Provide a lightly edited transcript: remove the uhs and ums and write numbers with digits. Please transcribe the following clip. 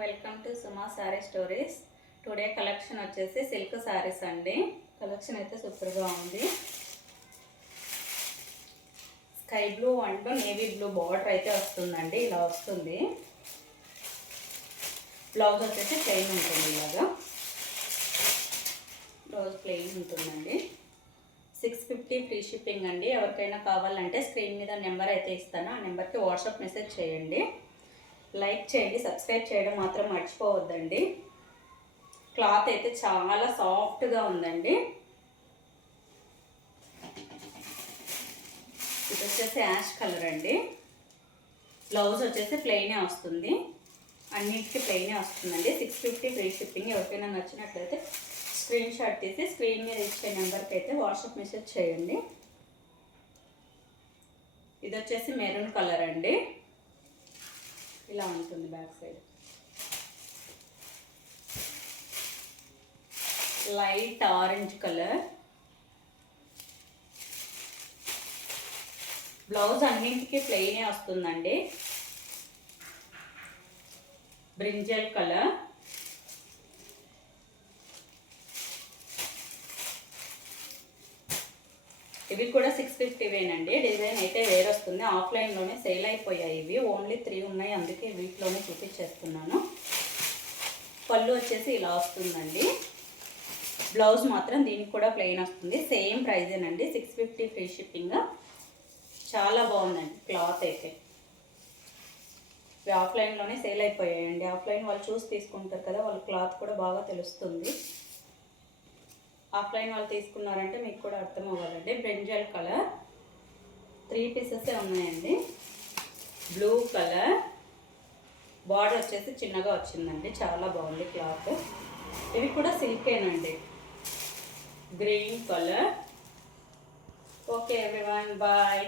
Welcome to Suma sorry stories. Today collection వచ్చేసి silk saris అండి. Collection అయితే సూపర్గా ఉంది. Sky blue and navy blue border అయితే వస్తుందండి. ఇలా వస్తుంది. బ్లౌజ్ వచ్చేసి ప్లెయిన్ ఉంటుంది. ఇలాగా బ్లౌజ్ ప్లెయిన్ ఉంటుందండి. 650 ఫ్రీ షిప్పింగ్ అండి. ఎవరికైనా కావాలంటే స్క్రీన్ మీద నెంబర్ అయితే ఇస్తాను. ఆ నెంబర్కి వాట్సాప్ మెసేజ్ చేయండి. లైక్ చేయండి, సబ్స్క్రైబ్ చేయడం మాత్రం మర్చిపోవద్దండి. క్లాత్ అయితే చాలా సాఫ్ట్గా ఉందండి. ఇది వచ్చేసి యాష్ కలర్ అండి. బ్లౌజ్ వచ్చేసి ప్లెయినే వస్తుంది. అన్నిటికీ ప్లెయినే వస్తుందండి. 650 ఫ్రీ షిప్పింగ్. ఎవరికైనా నచ్చినట్లయితే స్క్రీన్ షాట్ తీసి స్క్రీన్ మీద ఇచ్చే నెంబర్కి అయితే వాట్సాప్ మెసేజ్ చేయండి. ఇది వచ్చేసి మెరూన్ కలర్ అండి. ఇలా ఉంటుంది back side. Light orange colour. Blouse అన్నింటికి ప్లెయినే వస్తుందండి. Brinjal colour. ఇవి కూడా 650 వేనండి. డిజైన్ అయితే వేరే వస్తుంది. ఆఫ్లైన్లోనే సేల్ అయిపోయాయి. ఇవి ఓన్లీ 3 ఉన్నాయి, అందుకే వీటిలోనే చూపించేస్తున్నాను. పళ్ళు వచ్చేసి ఇలా వస్తుందండి. బ్లౌజ్ మాత్రం దీనికి కూడా ప్లెయిన్ వస్తుంది. సేమ్ ప్రైజేనండి. 650 free shipping. చాలా బాగుందండి క్లాత్ అయితే. ఇవి ఆఫ్లైన్లోనే సేల్ అయిపోయాయండి. ఆఫ్లైన్ వాళ్ళు చూసి తీసుకుంటారు కదా, వాళ్ళ క్లాత్ కూడా బాగా తెలుస్తుంది. ఆఫ్లైన్ వాళ్ళు తీసుకున్నారంటే మీకు కూడా అర్థం అవ్వాలండి. Brinjal colour. 3 పీసెసే ఉన్నాయండి. Blue colour. బార్డర్ వచ్చేసి చిన్నగా వచ్చిందండి. చాలా బాగుంది క్లాత్. ఇవి కూడా సిల్కేనండి. Green colour. Okay everyone, bye.